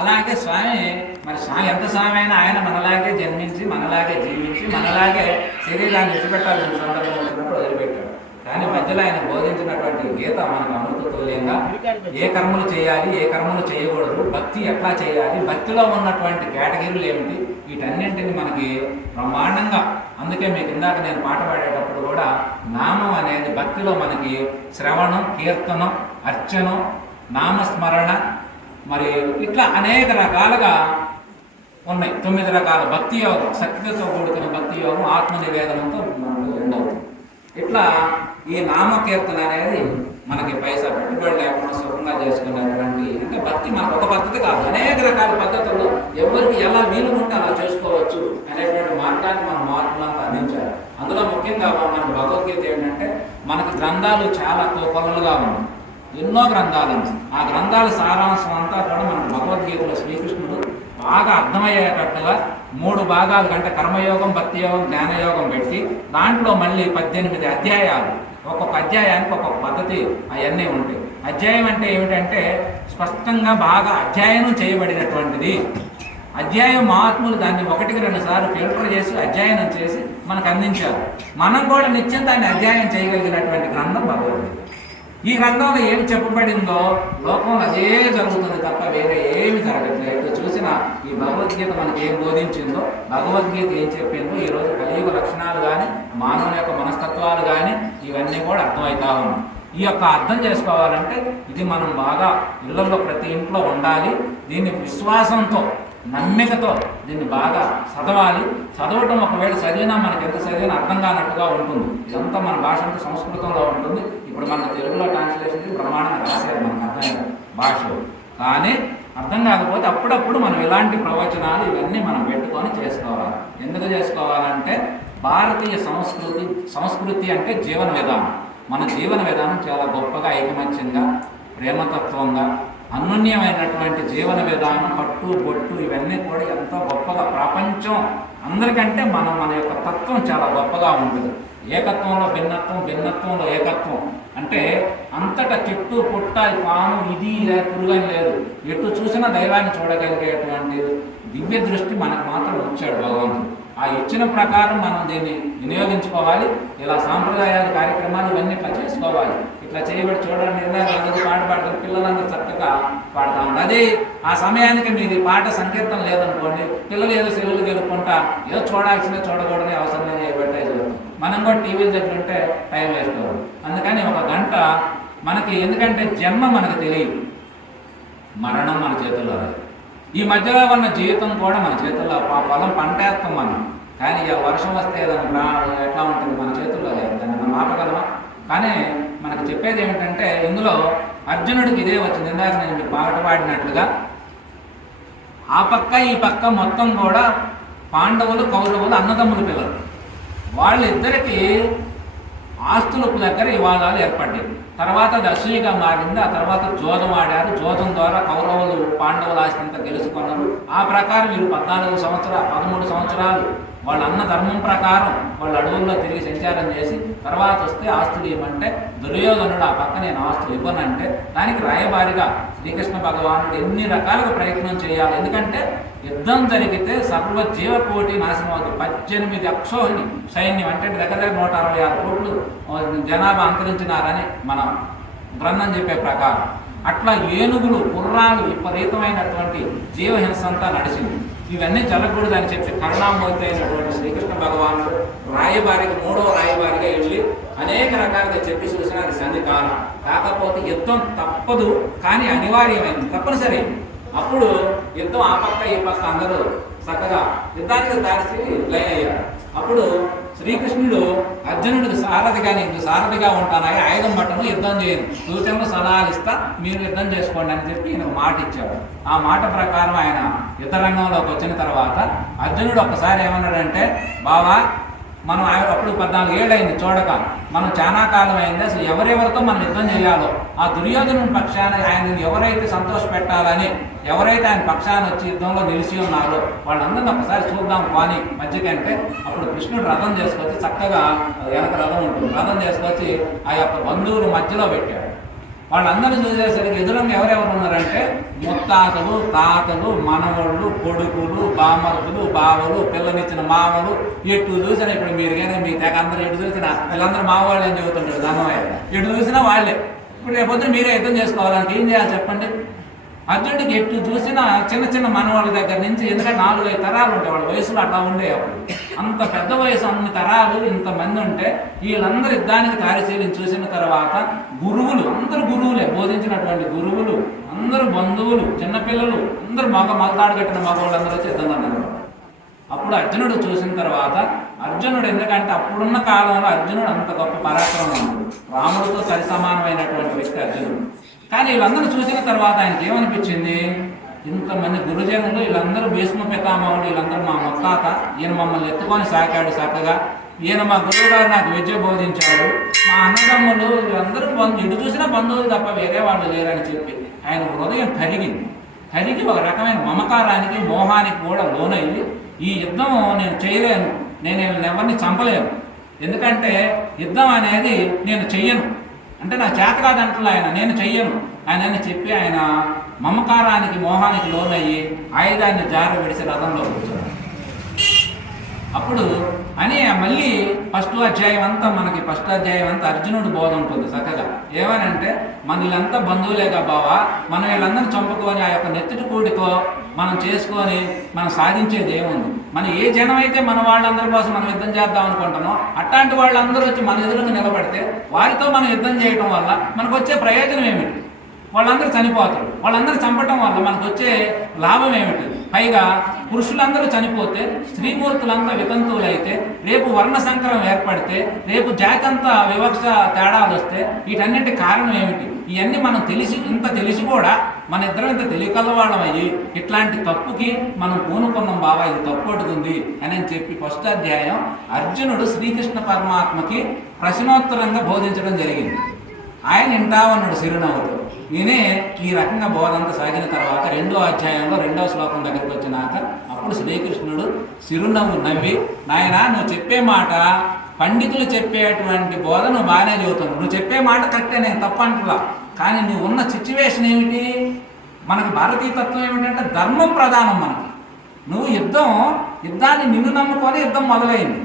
అలాగే స్వామి మరి స్వామి ఎంత స్వామి అయినా ఆయన మనలాగే జన్మించి మనలాగే జీవించి మనలాగే శరీరాన్ని విడిచిపెట్టాల్సిన సందర్భం వచ్చినప్పుడు వదిలిపెట్టాడు. కానీ మధ్యలో ఆయన బోధించినటువంటి గీత మనకు అమృతతుల్యంగా ఏ కర్మలు చేయాలి, ఏ కర్మలు చేయకూడదు, భక్తి ఎట్లా చేయాలి, భక్తిలో ఉన్నటువంటి కేటగిరీలు ఏమిటి, వీటన్నింటిని మనకి బ్రహ్మాండంగా. అందుకే మీకు ఇందాక నేను పాట పాడేటప్పుడు కూడా నామం అనేది భక్తిలో మనకి శ్రవణం, కీర్తనం, అర్చనం, నామస్మరణ, మరి ఇట్లా అనేక రకాలుగా ఉన్నాయి. 9 రకాల భక్తి యోగం, శక్తితో కూడుకున్న భక్తి యోగం, ఆత్మనివేదనంతో మనకు ఉండవుతుంది. ఇట్లా ఈ నామకీర్తన అనేది మనకి పైసా పెట్టుబడి లేకుండా సుఖంగా చేసుకునేటువంటి, అంటే భక్తి మనకు ఒక పద్ధతి కాదు, అనేక రకాల పద్ధతుల్లో ఎవరికి ఎలా వీలు ఉంటే అలా చేసుకోవచ్చు అనేటువంటి మార్గాన్ని మనం మార్పులంతా అందించాలి. అందులో ముఖ్యంగా మనకు భగవద్గీత ఏంటంటే మనకి గ్రంథాలు చాలా కోకొల్లలుగా ఉన్నాయి, ఎన్నో గ్రంథాలు ఉన్నాయి. ఆ గ్రంథాల సారాంశం అంతా కూడా మనకు భగవద్గీతలో శ్రీకృష్ణుడు బాగా అర్థమయ్యేటట్టుగా 3 భాగాలు, అంటే కర్మయోగం, భక్తి యోగం, జ్ఞానయోగం పెట్టి దాంట్లో మళ్ళీ 18 అధ్యాయాలు, ఒక్కొక్క అధ్యాయానికి ఒక్కొక్క పద్ధతి అవన్నీ ఉంటాయి. అధ్యాయం అంటే ఏమిటంటే స్పష్టంగా బాగా అధ్యయనం చేయబడినటువంటిది. అధ్యాయం మహాత్ములు దాన్ని 1-2 సార్లు ఫిల్టర్ చేసి అధ్యయనం చేసి మనకు అందించారు. మనం కూడా నిత్యం దాన్ని అధ్యయనం చేయగలిగినటువంటి గ్రంథం భగవద్గీత. ఈ గ్రంథంలో ఏమి చెప్పబడిందో లోకంలో అదే జరుగుతుంది తప్ప వేరే ఏమి జరగట్లేదు. చూసిన ఈ భగవద్గీత మనకి ఏం బోధించిందో, భగవద్గీత ఏం చెప్పిందో, ఈరోజు కలియుగ లక్షణాలు కానీ మానవుని యొక్క మనస్తత్వాలు కానీ ఇవన్నీ కూడా అర్థమవుతా ఉన్నాయి. ఈ యొక్క అర్థం చేసుకోవాలంటే ఇది మనం బాగా ఇళ్లలో ప్రతి ఇంట్లో ఉండాలి. దీన్ని విశ్వాసంతో, నమ్మికతో దీన్ని బాగా చదవాలి. చదవటం ఒకవేళ చదివినా మనకి ఎంత చదివినా అర్థం కానట్టుగా ఉంటుంది. ఇదంతా మన భాష అంతా సంస్కృతంలో ఉంటుంది. ఇప్పుడు మన తెలుగులో ట్రాన్స్లేషన్ బ్రహ్మాండంగా రాశారు మనకు అర్థమైన భాషలో. కానీ అర్థం కాకపోతే అప్పుడప్పుడు మనం ఇలాంటి ప్రవచనాలు ఇవన్నీ మనం పెట్టుకొని చేసుకోవాలి. ఎందుకు చేసుకోవాలంటే భారతీయ సంస్కృతి అంటే జీవన విధానం. మన జీవన విధానం చాలా గొప్పగా, ఐకమత్యంగా, ప్రేమతత్వంగా, అన్యోన్యమైనటువంటి జీవన విధానం, పట్టు బొట్టు ఇవన్నీ కూడా ఎంతో గొప్పగా, ప్రపంచం అందరికంటే మన యొక్క తత్వం చాలా గొప్పగా ఉంటుంది. ఏకత్వంలో భిన్నత్వం, భిన్నత్వంలో ఏకత్వం. అంటే అంతటా చెట్టు, పుట్ట, పాము, ఇది పురుగని లేదు, ఎటు చూసినా దైవాన్ని చూడగలిగేటువంటి దివ్య దృష్టి మనకు మాత్రం ఇచ్చాడు భగవంతుడు. ఆ ఇచ్చిన ప్రకారం మనం దీన్ని వినియోగించుకోవాలి. ఇలా సాంప్రదాయాలు, కార్యక్రమాలు ఇవన్నీ ఇట్లా చేసుకోవాలి. ఇట్లా చేయబడి చూడండి, అందరూ పాట పాడుతుంది, పిల్లలందరూ చక్కగా పాడుతూ ఉంటారు. అదే ఆ సమయానికి మీది పాట సంకీర్తన లేదనుకోండి, పిల్లలు ఏదో సెల్లులు గెలుపుకుంటా ఏదో చూడాల్సిన చూడకూడని అవసరం లేదు చేయబట్టాయి చదువుతాం. మనం కూడా టీవీ దగ్గర ఉంటే టైం వేసుకోవాలి. అందుకని 1 గంట మనకి, ఎందుకంటే జన్మ మనకు తెలియదు, మరణం మన చేతుల్లో లేదు. ఈ మధ్యలో ఉన్న జీవితం కూడా మన చేతుల్లో, పొలం పంటేస్తాం మనం, కానీ వర్షం వస్తే ఎట్లా ఉంటుంది మన చేతుల్లో లేదు, దాన్ని మనం ఆపగలమా? కానీ మనకు చెప్పేది ఏమిటంటే ఇందులో అర్జునుడికి ఇదే వచ్చింది. ఇందాక నేను మీకు పాట పాడినట్లుగా ఆ పక్క ఈ పక్క మొత్తం కూడా పాండవులు, కౌరవులు, అన్నదమ్ముల పిల్లలు. వాళ్ళిద్దరికీ ఆస్తుల దగ్గర వివాదాలు ఏర్పడ్డాయి. తర్వాత అది అసూయగా మారింది. ఆ తర్వాత జోదం ఆడారు. జోదం ద్వారా కౌరవులు పాండవుల ఆస్తి అంతా గెలుచుకున్నారు. ఆ ప్రకారం వీళ్ళు 13 సంవత్సరాలు వాళ్ళ అన్న ధర్మం ప్రకారం వాళ్ళు అడవుల్లో తిరిగి సంచారం చేసి తర్వాత వస్తే ఆస్తులు ఇవ్వమంటే దుర్యోధనుడు ఆ పక్క నేను ఆస్తులు ఇవ్వనంటే దానికి రాయబారిగా శ్రీకృష్ణ భగవానుడు ఎన్ని రకాలుగా ప్రయత్నం చేయాలి. ఎందుకంటే యుద్ధం జరిగితే సర్వ జీవకోటి నాశనం అవుతుంది. 18 అక్షోహిణి సైన్యం, అంటే దగ్గర 166 కోట్లు జనాభా అంతరించినారని మన గ్రంథం చెప్పే ప్రకారం. అట్లా ఏనుగులు, గుర్రాలు, విపరీతమైనటువంటి జీవహింస అంతా నడిచింది. ఇవన్నీ జరగకూడదని చెప్పి కరుణామూర్తి అయినటువంటి శ్రీకృష్ణ భగవానుడు రాయబారికి 3వ రాయబారిగా వెళ్ళి అనేక రకాలుగా చెప్పి చూసిన అది సంధికాలం. కాకపోతే యుద్ధం తప్పదు, కానీ అనివార్యమైంది, తప్పనిసరి. అప్పుడు యుద్ధం ఆ పక్క ఈ పక్క అందరూ చక్కగా యుద్ధానికి దారి లైన్ అయ్యారు. అప్పుడు శ్రీకృష్ణుడు అర్జునుడికి సారథిగా, నీకు సారథిగా ఉంటానని ఆయుధం పట్టను, యుద్ధం చేయను, సూచనలు సలహాలు ఇస్తా, మీరు యుద్ధం చేసుకోండి అని చెప్పి ఈయన మాట ఇచ్చాడు. ఆ మాట ప్రకారం ఆయన యుద్ధ రంగంలోకి వచ్చిన తర్వాత అర్జునుడు ఒక్కసారి ఏమన్నాడంటే, బావా మనం అప్పుడు 14 ఏళ్ళు అయింది చూడక, మనం చాలా కాలం అయింది, అసలు ఎవరెవరితో మనం యుద్ధం చేయాలో, ఆ దుర్యోధనుని పక్షాన ఆయనని ఎవరైతే సంతోష పెట్టాలని, ఎవరైతే ఆయన పక్షాన వచ్చి యుద్ధంలో నిలిచి ఉన్నారో వాళ్ళందరినీ ఒకసారి చూద్దాం కానీ మధ్యకంటే. అప్పుడు కృష్ణుడు రథం చేసుకొచ్చి చక్కగా వెనక రథం ఉంటుంది, రథం చేసుకొచ్చి ఆ యొక్క బంధువులు మధ్యలో పెట్టాడు. వాళ్ళందరూ చూసేసరికి ఎదురంగా ఎవరెవరు ఉన్నారంటే ముత్తాతలు, తాతలు, మనవళ్ళు, కొడుకులు, బామరుతులు, బావలు, పిల్లనిచ్చిన మామలు, ఎటు చూసినా ఇప్పుడు మీరు కానీ మీ తెగ అందరూ ఎటు చూసినా వీళ్ళందరూ మా వాళ్ళు అని చెబుతుంటారు ధనమయ్య. ఎటు చూసినా వాళ్ళే. ఇప్పుడు రేపొద్దు మీరే యుద్ధం చేసుకోవాలంటే ఏం చేయాలి చెప్పండి? అర్జునుడికి ఎటు చూసినా చిన్న చిన్న మనవాళ్ళ దగ్గర నుంచి, ఎందుకంటే 4-5 తరాలు ఉంటాయి వాళ్ళ వయసులో అట్లా ఉండే అప్పుడు. అంత పెద్ద వయసు, అన్ని తరాలు, ఇంతమంది ఉంటే వీళ్ళందరూ యుద్ధానికి తారీశీలిని చూసిన తర్వాత గురువులు, అందరూ గురువులే, బోధించినటువంటి గురువులు, అందరూ బంధువులు, చిన్నపిల్లలు, అందరూ మగతాడు కట్టిన మగవాళ్ళందరూ వచ్చి యుద్ధం అన్నారు. అప్పుడు అర్జునుడు చూసిన తర్వాత అర్జునుడు, ఎందుకంటే అప్పుడున్న కాలంలో అర్జునుడు అంత గొప్ప పరాక్రమం, రాముడితో సరిసమానమైనటువంటి వ్యక్తి అర్జునుడు. కానీ వీళ్ళందరూ చూసిన తర్వాత ఆయనకి ఏమనిపించింది? ఇంతమంది గురుజనులు, వీళ్ళందరూ భీష్మ పితామహుడు, వీళ్ళందరూ మా ముత్తాత, ఈయన మమ్మల్ని ఎత్తుకొని సాకాడు చక్కగా, ఈయన మా గురువు గారు నాకు విద్య బోధించాడు, మా అన్నదమ్ములు వీళ్ళందరూ ఇటు చూసినా బంధువులు తప్ప వేరే వాళ్ళు లేరని చెప్పి ఆయన హృదయం కరిగి ఒక రకమైన మమకారానికి, మోహానికి కూడా లోనయ్యి, ఈ యుద్ధం నేను చేయలేను, నేను ఎవరిని చంపలేను, ఎందుకంటే యుద్ధం అనేది నేను చెయ్యను అంటే నా చేత కాదంటున్నా ఆయన, నేను చెయ్యను అని చెప్పి ఆయన మమకారానికి, మోహానికి లోనయ్యి ఆయుధాన్ని జారి విడిసి రథంలో కూర్చోడు. అప్పుడు అని మళ్ళీ ఫస్ట్ అధ్యాయం అంతా అర్జునుడు బోధ ఉంటుంది చక్కగా. ఏమనంటే మన వీళ్ళంతా బంధువులేగా బావా, మనం వీళ్ళందరినీ చంపుకొని ఆ యొక్క నెత్తిటి కూడితో మనం చేసుకొని మనం సాధించేది ఏముంది? మన ఏ జనం అయితే మన వాళ్ళందరి కోసం మనం యుద్ధం చేద్దాం అనుకుంటున్నాం, అట్లాంటి వాళ్ళందరూ వచ్చి మన ఎదురుగా నిలబడితే వారితో మనం యుద్ధం చేయడం వల్ల మనకు వచ్చే ప్రయోజనం ఏమిటి? వాళ్ళందరూ చనిపోతారు. వాళ్ళందరూ చంపటం వల్ల మనకు వచ్చే లాభం ఏమిటి? పైగా పురుషులందరూ చనిపోతే, స్త్రీమూర్తులంతా వితంతువులైతే, రేపు వర్ణ సంకరం ఏర్పడితే, రేపు జాతి అంతా వివక్ష తేడాలు వస్తే వీటన్నిటి కారణం ఏమిటి? ఇవన్నీ మనం తెలిసి కూడా మన ఇద్దరం ఇంత తెలియకలవాళ్ళం అయ్యి ఇట్లాంటి తప్పుకి మనం పూనుకున్నాం బాబా, ఇది తప్పు అడుగుంది అని చెప్పి ఫస్ట్ అధ్యాయం అర్జునుడు శ్రీకృష్ణ పరమాత్మకి ప్రశ్నోత్తరంగా బోధించడం జరిగింది. ఆయన ఇంటావన్నాడు చిరునవ్వుతో. ఈయనే ఈ రకంగా బోధంతా సాగిన తర్వాత 2వ అధ్యాయంలో 2వ శ్లోకం దగ్గరికి వచ్చినాక అప్పుడు శ్రీకృష్ణుడు చిరునవ్వు నవ్వి, నాయనా నువ్వు చెప్పే మాట పండితులు చెప్పేటువంటి బోధ నువ్వు బాగానే చెబుతున్నావు, నువ్వు చెప్పే మాట కరెక్టే, నేను తప్పంటలా. కానీ నువ్వు ఉన్న సిచ్యువేషన్ ఏమిటి? మనకి భారతీయ తత్వం ఏమిటంటే ధర్మం ప్రధానం మనకి. నువ్వు యుద్ధాన్ని నిన్ను నమ్ముకొని యుద్ధం మొదలైంది.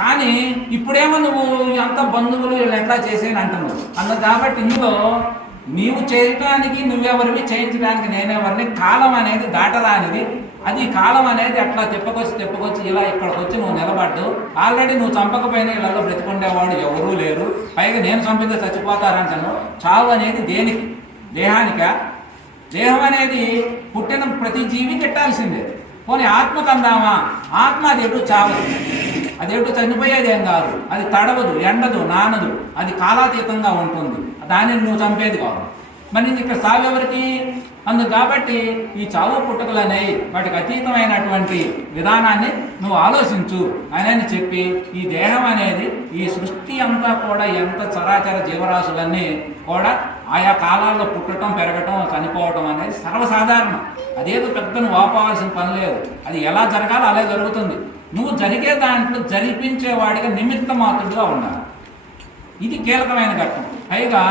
కానీ ఇప్పుడేమో నువ్వు అంత బంధువులు ఎట్లా చేసేయని అంటున్నావు కాబట్టి ఇందులో నీవు చేయటానికి నువ్వెవరివి, చేయించడానికి నేనెవరిని, కాలం అనేది దాటరానిది. అది కాలం అనేది అట్లా తిప్పకొచ్చి ఇలా ఇక్కడికి వచ్చి నువ్వు నిలబడ్డు. ఆల్రెడీ నువ్వు చంపకపోయినా ఇళ్ళలో బ్రతికుండేవాడు ఎవరూ లేరు. పైగా నేను చంపితే చచ్చిపోతారంటాను. చావు అనేది దేనికి? దేహానికా? దేహం అనేది పుట్టిన ప్రతి జీవి గిట్టాల్సిందే. పోనీ ఆత్మకు అందామా? ఆత్మ అది ఎటు చావదు, అది ఎటు చనిపోయేది ఏం కాదు, అది తడవదు, ఎండదు, నానదు, అది కాలాతీతంగా ఉంటుంది. దానిని నువ్వు చంపేది కాదు. మరి ఇక్కడ సావెవరికి? కాబట్టి ఈ చావు పుట్టుకలు అనేవి వాటికి అతీతమైనటువంటి విధానాన్ని నువ్వు ఆలోచించు అని చెప్పి, ఈ దేహం అనేది ఈ సృష్టి అంతా కూడా ఎంత చరాచర జీవరాశులన్నీ కూడా ఆయా కాలాల్లో పుట్టడం, పెరగటం, చనిపోవటం అనేది సర్వసాధారణం. అదేదో పెద్ద నువ్వు ఆపవలసిన పని లేదు. అది ఎలా జరగాలో అలా జరుగుతుంది. నువ్వు జరిగే దాంట్లో జరిపించేవాడిగా నిమిత్త మాత్రుడుగా ఉండాలి. ఇది కీలకమైన ఘట్టం. పైగా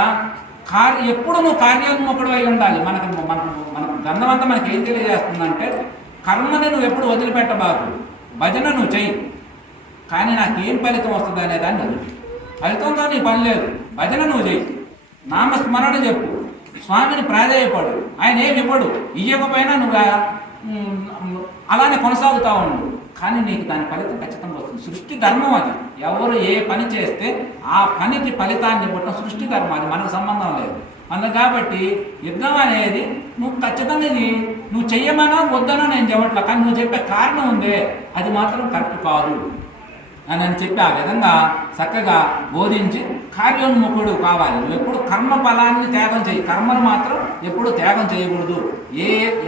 ఎప్పుడు నువ్వు కార్యోన్ముఖుడు అయి ఉండాలి. మన గంధం అంతా మనకి ఏం తెలియజేస్తుందంటే, కర్మని నువ్వు ఎప్పుడు వదిలిపెట్టబాకు, భజన నువ్వు చెయ్యి. కానీ నాకేం ఫలితం వస్తుంది అనేదాన్ని వదిలి, ఫలితంతో నీ పని లేదు. భజన నువ్వు చెయ్యి, నామస్మరణ చెప్పు, స్వామిని ప్రాధేయపడు. ఆయన ఏమి ఇవ్వడు, ఇవ్వకపోయినా నువ్వు అలానే కొనసాగుతూ ఉండు. కానీ నీకు దాని ఫలితం ఖచ్చితంగా వస్తుంది. సృష్టి ధర్మం అది. ఎవరు ఏ పని చేస్తే ఆ పనికి ఫలితాన్ని ఇవ్వటం సృష్టి ధర్మం, అది మనకు సంబంధం లేదు. కాబట్టి యుద్ధం అనేది నువ్వు ఖచ్చితంగా నువ్వు చెయ్యమనో వద్దనో నేను చెప్పట్లా, కానీ నువ్వు చెప్పే కారణం ఉందే అది మాత్రం కరెక్ట్ కాదు అని చెప్పి ఆ విధంగా చక్కగా బోధించి కార్యోన్ముఖుడు కావాలి. నువ్వు ఎప్పుడు కర్మ ఫలాన్ని త్యాగం చేయి, కర్మను మాత్రం ఎప్పుడు త్యాగం చేయకూడదు.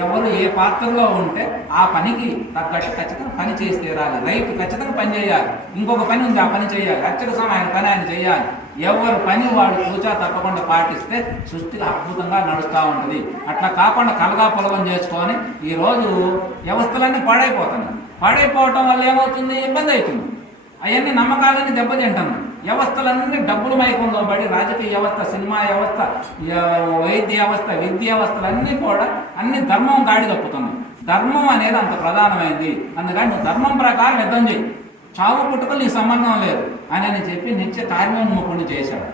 ఎవరు ఏ పాత్రలో ఉంటే ఆ పనికి తగ్గట్టు ఖచ్చితంగా పని చేసి తీరాలి. రైతు ఖచ్చితంగా పని చేయాలి, ఇంకొక పని ఉంది ఆ పని చేయాలి, అర్చక స్వామి ఆయన పని ఆయన చేయాలి. ఎవరు పని వాడు పూచా తప్పకుండా పాటిస్తే సృష్టి అద్భుతంగా నడుస్తూ ఉంటుంది. అట్లా కాకుండా కలగా పొలగం చేసుకొని ఈరోజు వ్యవస్థలన్నీ పాడైపోతున్నాయి. పాడైపోవటం వల్ల ఏమవుతుంది? ఇబ్బంది అవుతుంది. అవన్నీ నమ్మకాలన్నీ దెబ్బతింటున్నాయి. వ్యవస్థలన్నీ డబ్బులు మైకంలో పడి రాజకీయ వ్యవస్థ, సినిమా వ్యవస్థ, వైద్య వ్యవస్థ, విద్యా వ్యవస్థలన్నీ కూడా అన్ని ధర్మం గాడి తప్పుతున్నాయి. ధర్మం అనేది అంత ప్రధానమైంది, అందుకని నువ్వు ధర్మం ప్రకారం యుద్ధం చేయి, చావు పుట్టుకలు నీ సంబంధం లేదు అని చెప్పి నిత్య కార్యోన్ముఖుడిని చేశాడు.